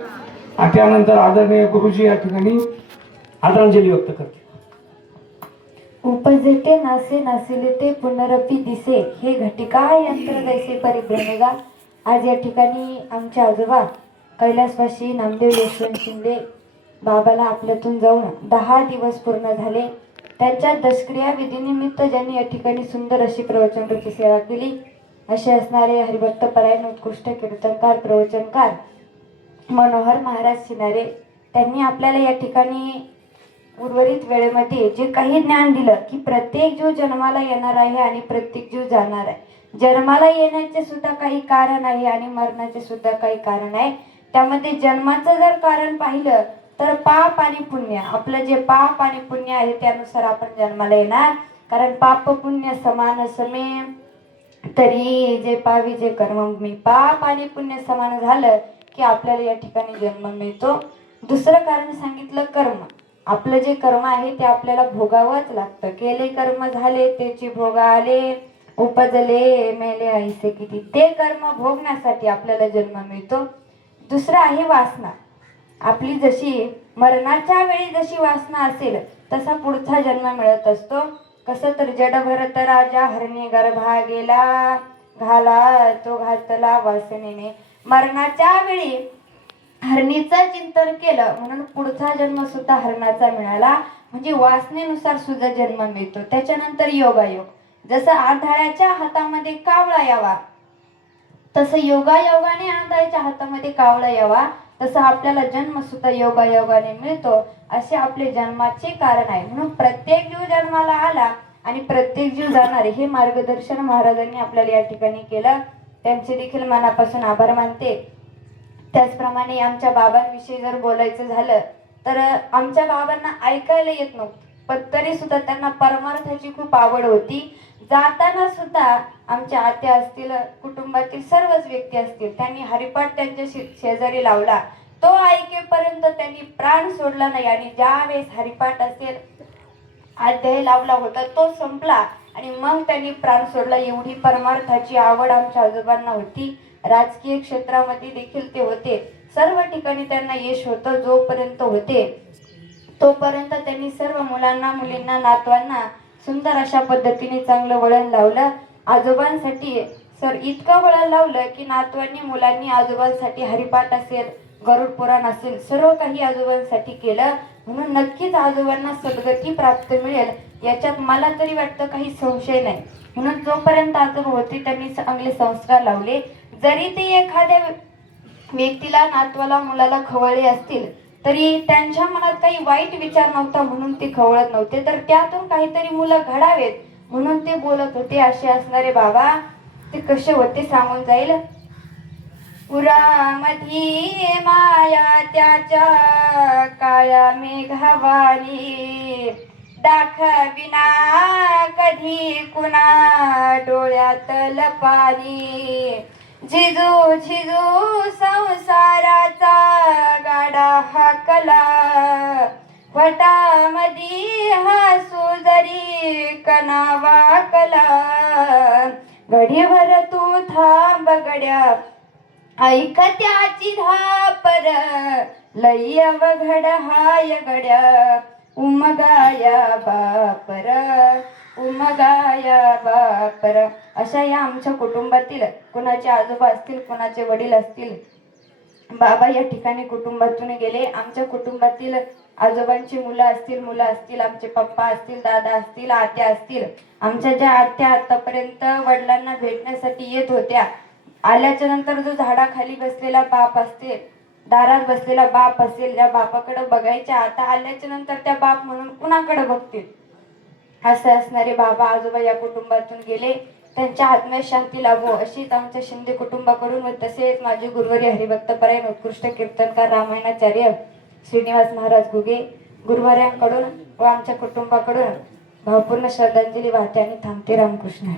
त्यानंतर आदरणीय गुरुजी या ठिकाणी आदरांजली व्यक्त करते. उपजते नासे नासिले ते पुनरपी दिसे हे घटिका यंत्र दैसे परिभ्रमेगा. आज या ठिकाणी आमचे आजोबा कैलासवासी नामदेव यशवंत शिंदे बाबाला आपल्यातून जाऊन 10 दिवस पूर्ण झाले. त्यांच्या दशक्रिया विधीनिमित्त ज्यांनी या ठिकाणी सुंदर अशी प्रवचनरूपी सेवा केली असे असणारे हरिभक्त परायण उत्कृष्ट कीर्तनकार प्रवचनकार मनोहर महाराज सिनारे, त्यांनी आपल्याला या ठिकाणी उर्वरित वेळेमध्ये जे काही ज्ञान दिलं की प्रत्येक जीव जन्माला येणार आहे आणि प्रत्येक जीव जाणार आहे. जन्माला येण्याचे सुद्धा काही कारण आहे आणि मरणाचे सुद्धा काही कारण आहे. त्यामध्ये जन्माचं जर कारण पाहिलं तर पाप आणि पुण्य, आपलं जे पाप आणि पुण्य आहे त्यानुसार आपण जन्माला येणार. कारण पाप पुण्य समान समे तरी जे पावी जे कर्म मी, पाप आणि पुण्य समान झालं की आपल्याला या ठिकाणी जन्म मिळतो. दुसरं कारण सांगितलं कर्म. आपलं जे कर्म आहे ते आपल्याला भोगावंच लागतं. केले कर्म झाले त्याची भोग आले, उपजले मेले ऐसे किती, ते कर्म भोगण्यासाठी आपल्याला जन्म मिळतो. दुसरं आहे वासना. आपली जशी मरणाच्या वेळी जशी वासना असेल तसा पुढचा जन्म मिळत असतो. कसं तर जड भरत राजा हरणी गर्भा गेला, घाला तो घातला वासनेने. मरणाच्या वेळी हरणीचं चिंतन केलं म्हणून पुढचा जन्म सुद्धा हरणाचा मिळाला. म्हणजे वासनेनुसार सुद्धा जन्म मिळतो. त्याच्यानंतर योगायोग. जसं आंधळ्याच्या हातामध्ये कावळा यावा तसं योगायोगाने आंधळ्याच्या हातामध्ये कावळा यावा, तसं आपल्याला जन्म सुद्धा योगायोगाने मिळतो. असे आपले जन्माचे कारण आहे. म्हणून प्रत्येक जीव जन्माला आला आणि प्रत्येक जीव जाणार हे मार्गदर्शन महाराजांनी आपल्याला या ठिकाणी केलं. त्यांचे देखील मनापासून आभार मानते. त्याचप्रमाणे आमच्या बाबांविषयी जर बोलायचं झालं तर आमच्या बाबांना ऐकायला येत नव्हतं, पण तरी सुद्धा त्यांना परमार्थाची खूप आवड होती. जाताना सुद्धा आमच्या आत्या असतील, कुटुंबातील सर्वच व्यक्ती असतील, त्यांनी हरिपाठ त्यांच्या शेजारी लावला. तो ऐकेपर्यंत त्यांनी प्राण सोडला नाही. आणि ज्या वेळेस हरिपाठ असेल अध्याय लावला होता तो संपला आणि मग त्यांनी प्राण सोडला. एवढी परमार्थाची आवड आमच्या आजोबांना होती. राजकीय क्षेत्रामध्ये देखील ते होते. सर्व ठिकाणी त्यांना यश होतं. जोपर्यंत होते तोपर्यंत त्यांनी सर्व मुलांना मुलींना नातवांना सुंदर अशा पद्धतीने चांगलं वळण लावलं. आजोबांसाठी सर इतकं वळण लावलं की नातवांनी मुलांनी आजोबांसाठी हरिपाठ असेल, गरुड पुराण असेल, सर्व काही आजोबांसाठी केलं. म्हणून नक्कीच आजोबांना सद्गती प्राप्त मिळेल याच्यात मला तरी वाटतं काही संशय नाही. म्हणून जोपर्यंत आजोबा होते त्यांनी चांगले संस्कार लावले. जरी ते एखाद्या व्यक्तीला नातवाला मुलाला खवळले असतील तरी त्यांच्या मनात काही वाईट विचार नव्हता म्हणून ते खवळत नव्हते, तर त्यातून काहीतरी मुलं घडावेत म्हणून ते बोलत होते. असे असणारे बाबा ते कसे होते सांगून जाईल. पुरामधी माया त्याच्या काळ्या मेघवाणी, दाखविना कधी कुणा डोळ्यातल पाणी. झिजू झिजू संसाराचा गाडा हाकला, वटामधी हसू जरी कणा वाकला. घडीभर तू थांब गड्या ऐक त्याची धापर, लई अवघड हाय गड्या उमगाया बापर, उमगाया बापर. अशा या आमच्या कुटुंबातील कुणाचे आजोबा असतील, कुणाचे वडील असतील, बाबा या ठिकाणी कुटुंबातून गेले. आमच्या कुटुंबातील आजोबांची मुलं असतील, आमचे पप्पा असतील, दादा असतील, आत्या असतील. आमच्या ज्या आत्या आतापर्यंत वडिलांना भेटण्यासाठी येत होत्या, आल्याच्या नंतर जो झाडाखाली बसलेला बाप असते, दारात बसलेला बाप असेल, त्या बापाकडे बघायच्या, आता आल्याच्या नंतर त्या बाप म्हणून कुणाकडे बघतील. असे असणारे बाबा आजोबा या कुटुंबातून गेले. त्यांच्या आत्म्यास शांती लाभो अशीच आमच्या शिंदे कुटुंबाकडून व तसेच माझे गुरुवारी हरिभक्त परायण उत्कृष्ट कीर्तनकार रामायणाचार्य श्रीनिवास महाराज घुगे गुरुवाऱ्यांकडून व आमच्या कुटुंबाकडून भावपूर्ण श्रद्धांजली वाहते आणि थांबते. रामकृष्ण.